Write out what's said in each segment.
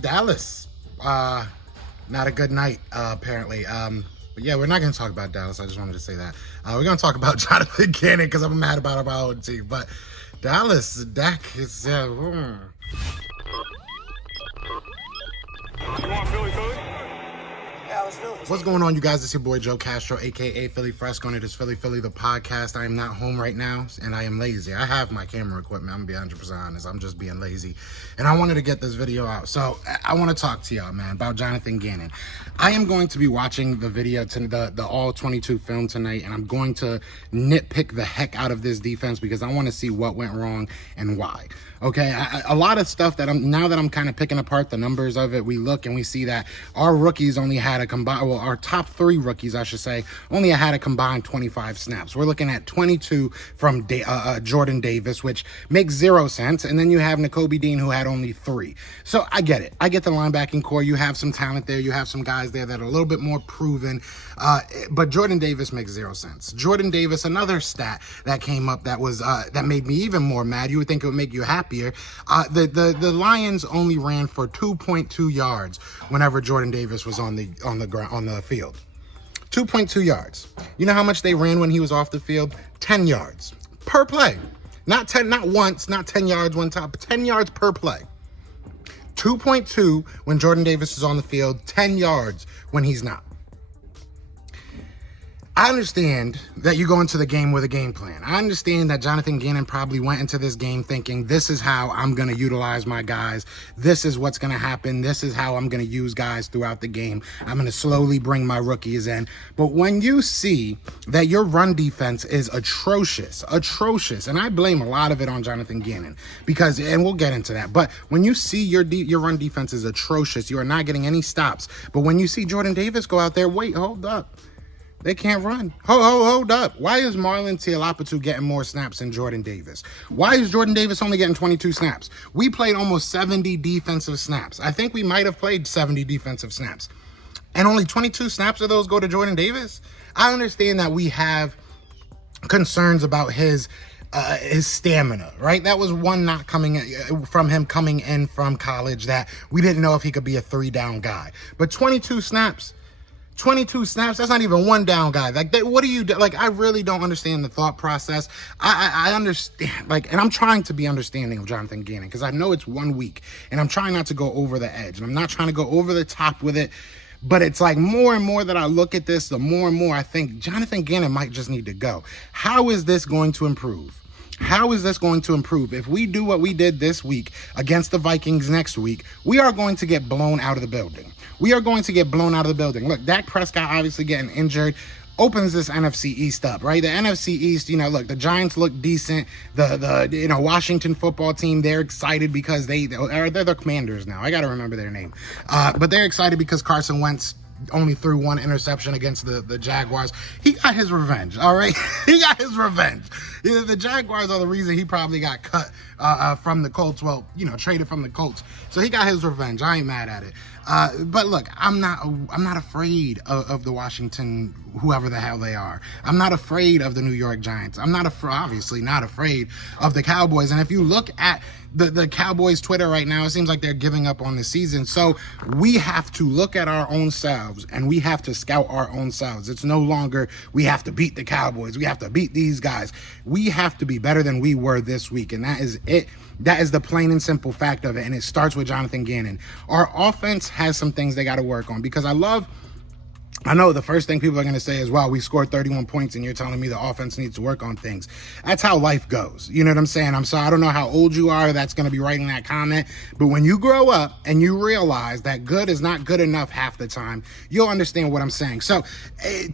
Dallas, not a good night, apparently. But yeah, we're not going to talk about Dallas. I just wanted to say that. We're going to talk about Jonathan Gannon because I'm mad about our own team. But Dallas, Dak is... You want Philly food? Yeah, let's do it. What's going on, you guys? It's your boy Joe Castro, a.k.a. Philly Fresco, and it is Philly the podcast. I am not home right now, and I am lazy. I have my camera equipment. I'm going to be 100% honest. I'm just being lazy. And I wanted to get this video out. So I want to talk to y'all, man, about Jonathan Gannon. I am going to be watching the video, to the all-22 film tonight, and I'm going to nitpick the heck out of this defense because I want to see what went wrong and why. Okay, a lot of stuff that now that I'm kind of picking apart the numbers of it, we look and we see that our rookies only had a combined, well, our top three rookies, I should say, only had a combined 25 snaps. We're looking at 22 from Jordan Davis, which makes 0 sense. And then you have Nakobe Dean, who had only 3. So I get it. I get the linebacking core. You have some talent there. You have some guys there that are a little bit more proven. But Jordan Davis makes 0 sense. Jordan Davis, another stat that came up that was that made me even more mad. You would think it would make you happier. The Lions only ran for 2.2 yards whenever Jordan Davis was on the field. 2.2 yards. You know how much they ran when he was off the field? 10 yards per play. Not 10, not once, not 10 yards one time, but 10 yards per play. 2.2 when Jordan Davis is on the field, 10 yards when he's not. I understand that you go into the game with a game plan. I understand that Jonathan Gannon probably went into this game thinking, this is how I'm going to utilize my guys. This is what's going to happen. This is how I'm going to use guys throughout the game. I'm going to slowly bring my rookies in. But when you see that your run defense is atrocious, and I blame a lot of it on Jonathan Gannon because, and we'll get into that, but when you see your run defense is atrocious, you are not getting any stops. But when you see Jordan Davis go out there, wait, hold up. They can't run. Hold up. Why is Marlon Tuilapotu getting more snaps than Jordan Davis? Why is Jordan Davis only getting 22 snaps? We played almost 70 defensive snaps. I think we might have played 70 defensive snaps. And only 22 snaps of those go to Jordan Davis? I understand that we have concerns about his stamina, right? That was one not coming from him coming in from college that we didn't know if he could be a 3-down guy. But 22 snaps, that's not even 1 down guy. Like, what do you do? Like, I really don't understand the thought process. I understand, like, and I'm trying to be understanding of Jonathan Gannon because I know it's 1 week and I'm trying not to go over the edge and I'm not trying to go over the top with it. But it's like more and more that I look at this, the more and more I think Jonathan Gannon might just need to go. How is this going to improve? How is this going to improve? If we do what we did this week against the Vikings next week, we are going to get blown out of the building. We are going to get blown out of the building. Look, Dak Prescott obviously getting injured opens this NFC East up, right? The NFC East, look, the Giants look decent. The Washington football team, they're excited because they're the Commanders now. I got to remember their name. But they're excited because Carson Wentz only threw 1 interception against the Jaguars. He got his revenge, all right? He got his revenge. The Jaguars are the reason he probably got cut from the Colts. Well, traded from the Colts. So he got his revenge. I ain't mad at it. But look, I'm not afraid of the Washington, whoever the hell they are. I'm not afraid of the New York Giants. I'm obviously not afraid of the Cowboys. And if you look at the Cowboys Twitter right now, it seems like they're giving up on the season. So we have to look at our own selves and we have to scout our own selves. It's no longer we have to beat the Cowboys. We have to beat these guys. We have to be better than we were this week. And that is it. That is the plain and simple fact of it. And it starts with Jonathan Gannon. Our offense has some things they got to work on because I know the first thing people are going to say is, wow, we scored 31 points and you're telling me the offense needs to work on things. That's how life goes. You know what I'm saying? I'm sorry. I don't know how old you are that's going to be writing that comment. But when you grow up and you realize that good is not good enough half the time, you'll understand what I'm saying. So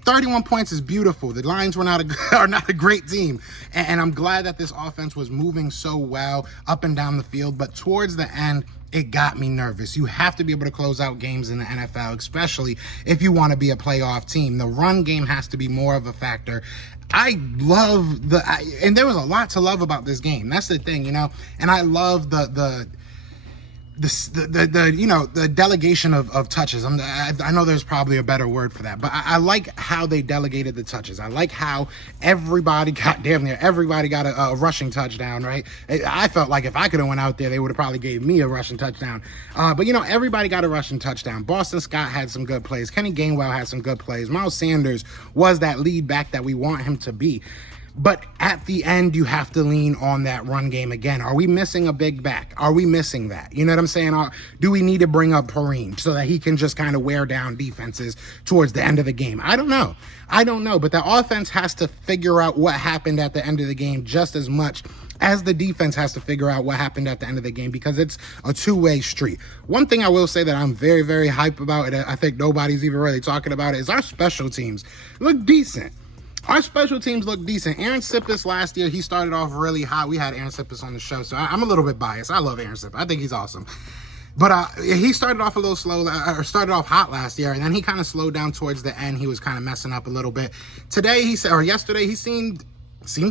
31 points is beautiful. The Lions are not a great team. And I'm glad that this offense was moving so well up and down the field. But towards the end, it got me nervous. You have to be able to close out games in the NFL, especially if you want to be a playoff team. The run game has to be more of a factor. I love and there was a lot to love about this game. That's the thing, And I love the delegation of touches. I know there's probably a better word for that, but I like how they delegated the touches. I like how everybody got a rushing touchdown, right? I felt like if I could have went out there, they would have probably gave me a rushing touchdown. But everybody got a rushing touchdown. Boston Scott had some good plays. Kenny Gainwell had some good plays. Miles Sanders was that lead back that we want him to be. But at the end, you have to lean on that run game again. Are we missing a big back? Are we missing that? You know what I'm saying? Do we need to bring up Kareem so that he can just kind of wear down defenses towards the end of the game? I don't know. But the offense has to figure out what happened at the end of the game just as much as the defense has to figure out what happened at the end of the game, because it's a two-way street. One thing I will say that I'm very, very hype about, and I think nobody's even really talking about it, is our special teams look decent. Our special teams look decent. Aaron Sippis last year, he started off really hot. We had Aaron Sippis on the show, so I'm a little bit biased. I love Aaron Sippis. I think he's awesome. But he started off a little slow, or started off hot last year, and then he kind of slowed down towards the end. He was kind of messing up a little bit. Yesterday, he seemed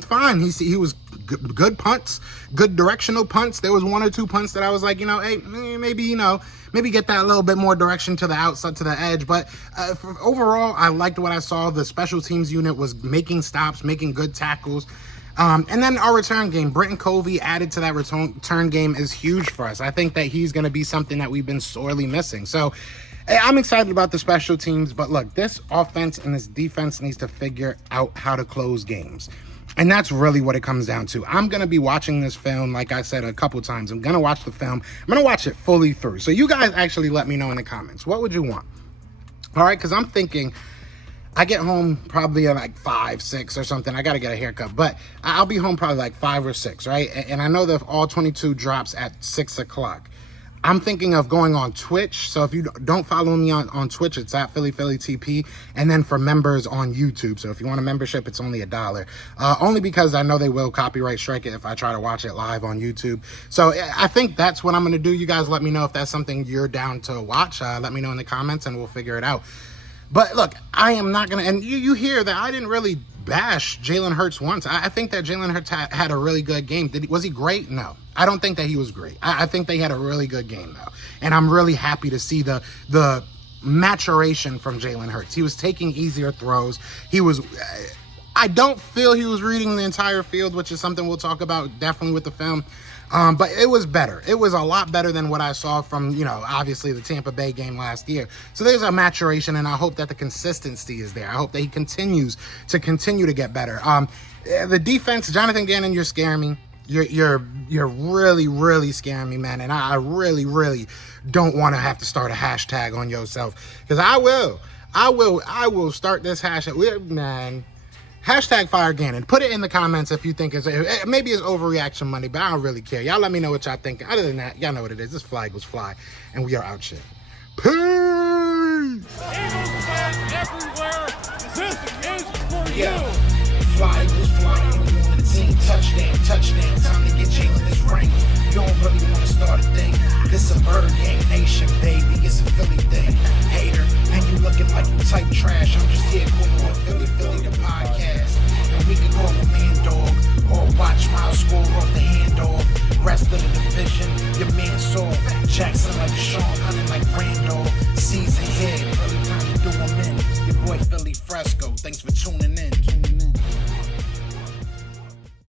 fine. He was good punts, good directional punts. There was one or two punts that I was like, hey, maybe get that a little bit more direction to the outside, to the edge. But overall, I liked what I saw. The special teams unit was making stops, making good tackles. And then our return game, Britton Covey added to that return game is huge for us. I think that he's going to be something that we've been sorely missing. So I'm excited about the special teams. But look, this offense and this defense needs to figure out how to close games. And that's really what it comes down to. I'm going to be watching this film, like I said a couple times. I'm going to watch the film. I'm going to watch it fully through. So you guys actually let me know in the comments. What would you want? All right, because I'm thinking I get home probably at like 5, 6 or something. I got to get a haircut. But I'll be home probably like 5 or 6, right? And I know that all 22 drops at 6 o'clock. I'm thinking of going on Twitch. So if you don't follow me on Twitch, it's at PhillyTP. And then for members on YouTube. So if you want a membership, it's only $1. Only because I know they will copyright strike it if I try to watch it live on YouTube. So I think that's what I'm going to do. You guys let me know if that's something you're down to watch. Let me know in the comments and we'll figure it out. But look, I am not going to, and you hear that I didn't really bash Jalen Hurts once. I think that Jalen Hurts had a really good game. Was he great? No. I don't think that he was great. I think they had a really good game, though. And I'm really happy to see the maturation from Jalen Hurts. He was taking easier throws. I don't feel he was reading the entire field, which is something we'll talk about definitely with the film. But it was better. It was a lot better than what I saw from, obviously the Tampa Bay game last year. So there's a maturation, and I hope that the consistency is there. I hope that he continues to get better. The defense, Jonathan Gannon, you're scaring me. You're really, really scaring me, man. And I really, really don't want to have to start a hashtag on yourself, because I will start this hashtag. Man. Hashtag Fire Gannon. Put it in the comments if you think maybe it's overreaction Monday, but I don't really care. Y'all let me know what y'all think. Other than that, y'all know what it is. This flag was fly, and we are out shit. Peace! Eagles fans everywhere. This is for you. Fly was flying when you on the team. Touchdown. Time to get Jalen this ring. You don't really want to start a thing. This a Bird Gang Nation, baby. It's a Philly thing. Hater, and you looking like you type trash. I'm just here calling on Philly the podcast. And we can call a man dog, or watch Miles score off the handoff. Rest of the division, your man saw Jackson like Sean, hunting like Randolph. Season here, early time to do them in. Your boy Philly Fresco. Thanks for tuning in.